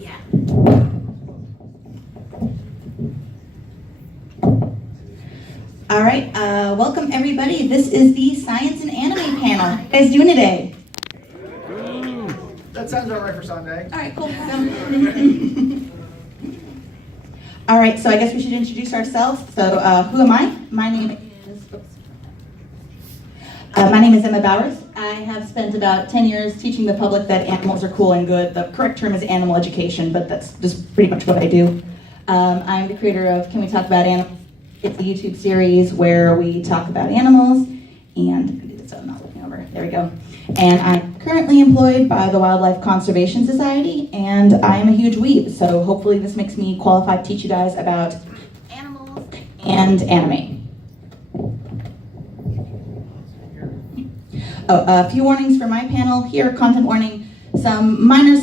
Yeah. All right, welcome everybody. This is the Science and Anime panel. How you guys doing today? That sounds all right for Sunday. All right, cool. All right, so I guess we should introduce ourselves. So who am I? My name is Emma Bowers. I have spent about 10 years teaching the public that animals are cool and good. The correct term is animal education, but that's just pretty much what I do. I'm the creator of Can We Talk About Animals? It's a YouTube series where we talk about animals, and so I'm not looking over. There we go. And I'm currently employed by the Wildlife Conservation Society, and I'm a huge weeb, so hopefully this makes me qualified to teach you guys about animals and anime. Oh, a few warnings for my panel here. Content warning, some minor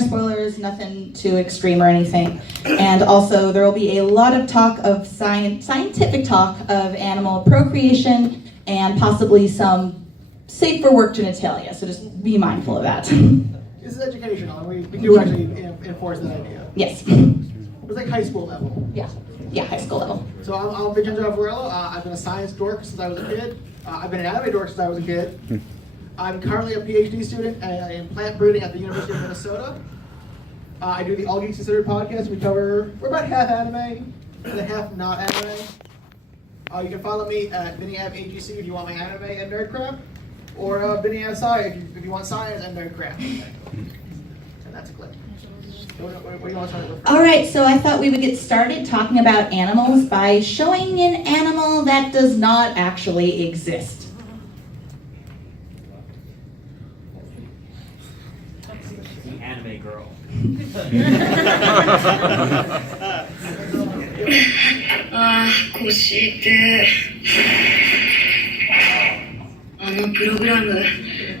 spoilers, nothing too extreme or anything. And also there will be a lot of talk of scientific talk of animal procreation and possibly some safe for work genitalia, so just be mindful of that. This is educational, and we do actually enforce that idea. Yes. It's like high school level. Yeah, high school level. So I'm Vincenzo Averello. I've been a science dork since I was a kid. I've been an anime dork since I was a kid. I'm currently a PhD student in plant breeding at the University of Minnesota. I do the All Geeks Considered podcast. We're about half anime and half not anime. You can follow me at VinnyAvAGC if you want my anime and nerd crap, or VinnyAvSci if you want science and nerd crap. And that's a clip. What do you want to start with? All right, so I thought we would get started talking about animals by showing an animal that does not actually exist. The anime girl. 腰ってプログラム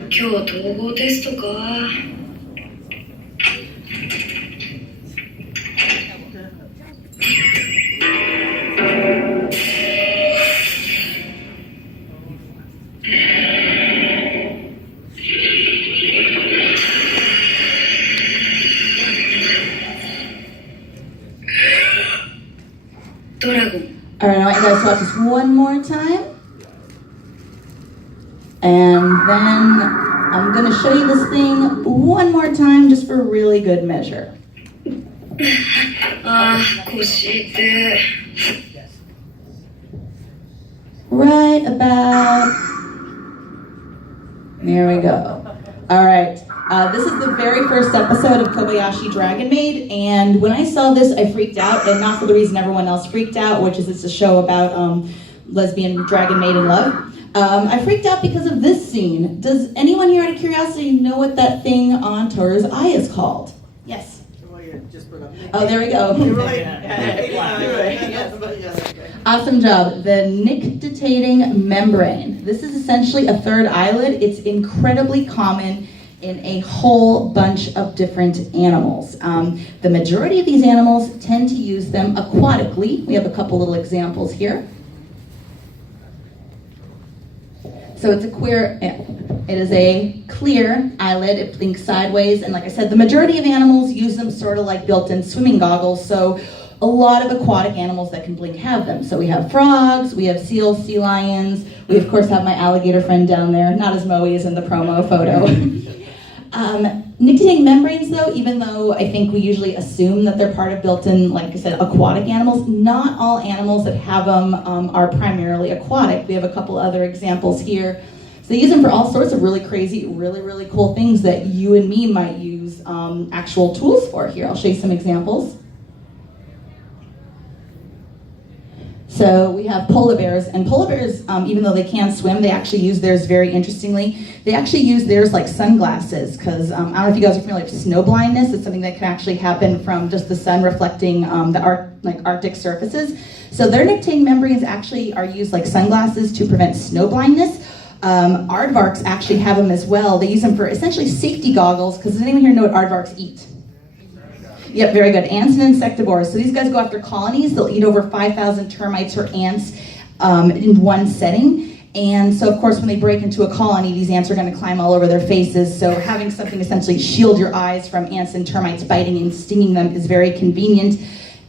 今日統合テストかドラゴン All right, I want you guys to watch this one more time. And then I'm going to show you this thing one more time just for really good measure. 腰って Right about... There we go. All right. This is the very first episode of Kobayashi Dragon Maid, and when I saw this, I freaked out, and not for the reason everyone else freaked out, which is it's a show about lesbian dragon maid in love. I freaked out because of this scene. Does anyone here, out of curiosity, know what that thing on Toru's eye is called? Yes. Oh, there we go. Awesome job. The nictitating membrane. This is essentially a third eyelid. It's incredibly common in a whole bunch of different animals. The majority of these animals tend to use them aquatically. We have a couple little examples here. So it is a clear eyelid. It blinks sideways, and like I said, the majority of animals use them sort of like built-in swimming goggles, so a lot of aquatic animals that can blink have them. So we have frogs, we have seals, sea lions, we of course have my alligator friend down there, not as moe as in the promo photo. Nictitating membranes though, even though I think we usually assume that they're part of built-in, like I said, aquatic animals, not all animals that have them are primarily aquatic. We have a couple other examples here. So they use them for all sorts of really crazy, really cool things that you and me might use actual tools for. Here, I'll show you some examples. So we have polar bears, and polar bears, even though they can swim, they actually use theirs very interestingly. They actually use theirs like sunglasses, because I don't know if you guys are familiar with snow blindness. It's something that can actually happen from just the sun reflecting the Arctic surfaces. So their nictitating membranes actually are used like sunglasses to prevent snow blindness. Aardvarks actually have them as well. They use them for essentially safety goggles, because does anyone here know what aardvarks eat? Yep, very good. Ants and insectivores. So these guys go after colonies. They'll eat over 5,000 termites or ants in one setting. And so, of course, when they break into a colony, these ants are going to climb all over their faces. So having something essentially shield your eyes from ants and termites biting and stinging them is very convenient.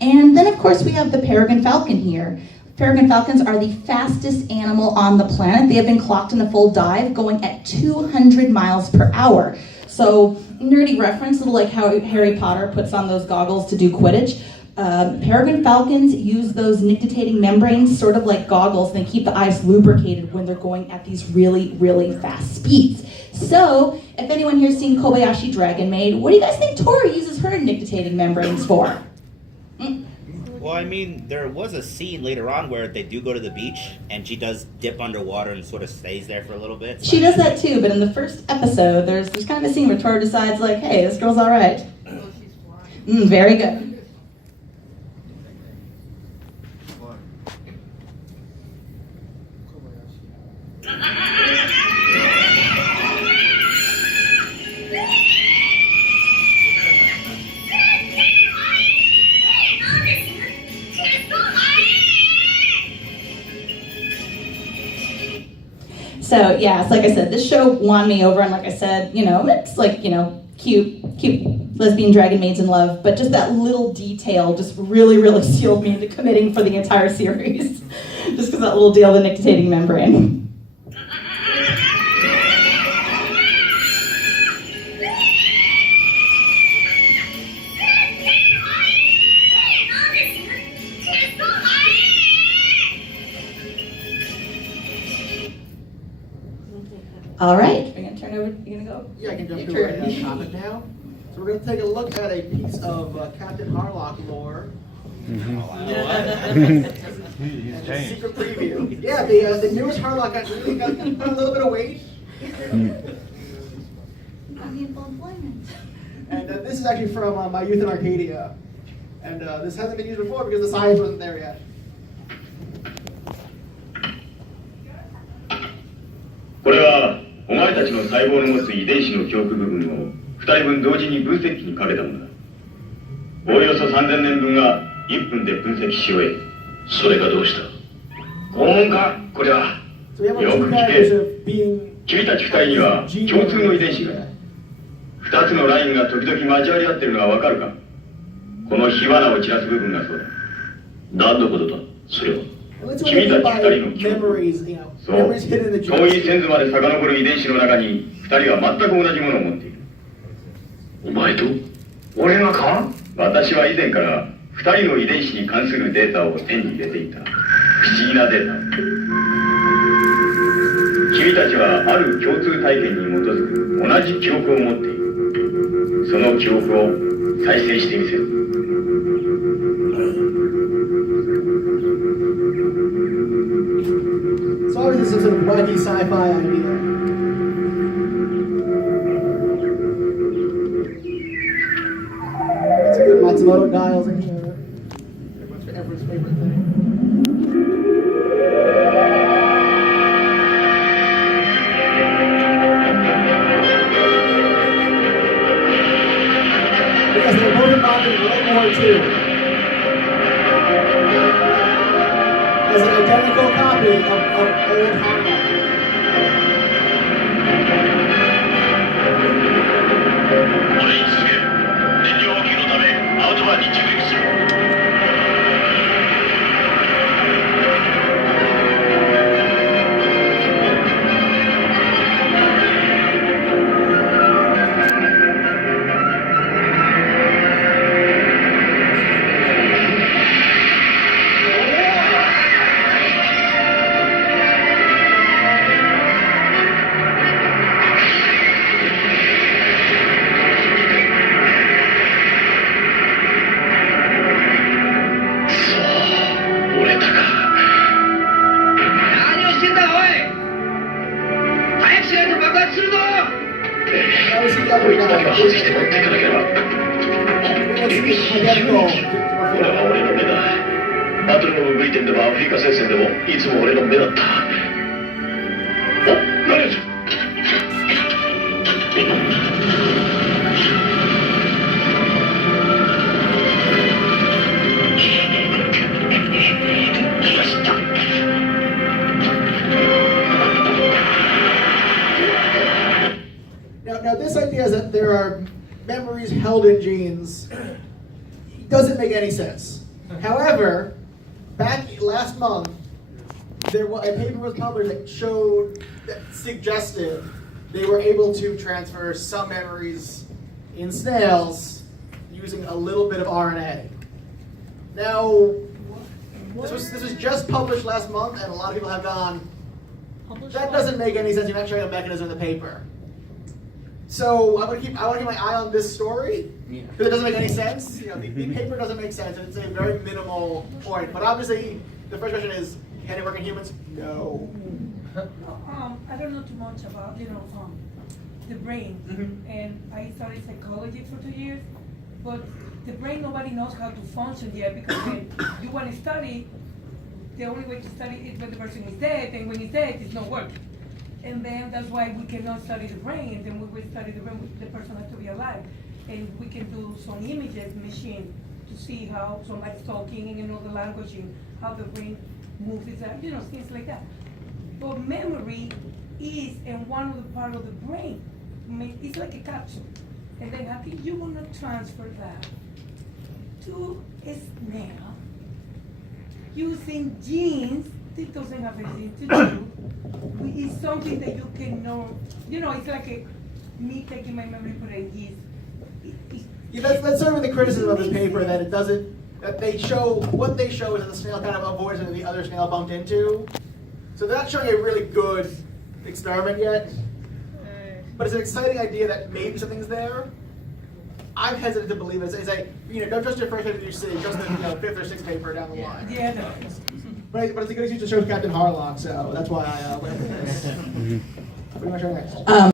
And then, of course, we have the peregrine falcon here. Peregrine falcons are the fastest animal on the planet. They have been clocked in a full dive going at 200 miles per hour. So, nerdy reference, a little like how Harry Potter puts on those goggles to do Quidditch. Peregrine falcons use those nictitating membranes sort of like goggles, and they keep the eyes lubricated when they're going at these really, really fast speeds. So, if anyone here's seen Kobayashi Dragon Maid, what do you guys think Tori uses her nictitating membranes for? Well, I mean, there was a scene later on where they do go to the beach, and she does dip underwater and sort of stays there for a little bit. She does that too, but in the first episode, there's kind of a scene where Tori decides, like, hey, this girl's all right. Very good. So yeah, it's like I said, this show won me over, and like I said, it's like, cute lesbian dragon maids in love, but just that little detail just really, really sealed me into committing for the entire series. Just because that little deal, the nictitating membrane. All right, we're gonna turn over. You're gonna go. Yeah, I can jump Your to turn. a topic now. So we're going to take a look at a piece of Captain Harlock lore. And a secret preview. Yeah, the newest Harlock got a little bit of weight. And this is actually from my youth in Arcadia. And this hasn't been used before because the science wasn't there yet. This is お前たちの細胞の持つ遺伝子の記憶部分を2人分同時に分析機にかけたものだ。おおよそ3000年分が1分で分析し終え、それがどうした？拷問か？これは。よく聞け。君たち2人には共通の遺伝子がある。2つのラインが時々交わり合ってるのはわかるか？この火花を散らす部分がそうだ。何のことだ？それは。君たち2人の記憶。そう、遠い先祖まで遡る遺伝子の中に2人は全く同じものを持っている。お前と俺がか？私は以前から2人の遺伝子に関するデータを手に入れていた。不思議なデータ。君たちはある共通体験に基づく同じ記憶を持っている。その記憶を再生してみせる。So obviously this is a sort of wacky sci-fi idea. It's a good Matsumoto dials in here. Everyone's favorite thing. Because they were both involved in World War II. As an identical copy of old Harlock. 俺に続け。燃料補給のためアウトバーに着陸する。バトルの V 点でもアフリカ戦線でもいつも俺の目だった。お、何です？ are memories held in genes doesn't make any sense. However, back last month, a paper was published that suggested they were able to transfer some memories in snails using a little bit of RNA. Now, this was just published last month, and a lot of people have gone, that doesn't make any sense. You're not showing a mechanism in the paper. So I want to keep my eye on this story because it doesn't make any sense. You know, the paper doesn't make sense, and it's a very minimal point. But obviously, the first question is, can it work in humans? No. I don't know too much about the brain, and I studied psychology for 2 years. But the brain, nobody knows how to function yet, because when you want to study, the only way to study is when the person is dead, and when he's dead, it's not working. And then that's why we cannot study the brain, and then we will study the brain, the person has to be alive. And we can do some images machine to see how somebody's talking in another language and how the brain moves, things like that. But memory is in one of the part of the brain. It's like a capsule. And then how can you want to transfer that to a snail using genes that doesn't have anything to do? It's something that you can know. It's like me taking my memory, put it in yeast. Yeah, that's sort of the criticism of this paper, that it doesn't. That what they show is that the snail kind of avoids what the other snail bumped into. So they're not showing a really good experiment yet. But it's an exciting idea that maybe something's there. I'm hesitant to believe it. Don't trust your first paper you see, just the fifth or sixth paper down the line. Yeah, no. But it's a good excuse to show Captain Harlock, so that's why I went with this. What do you want to show next?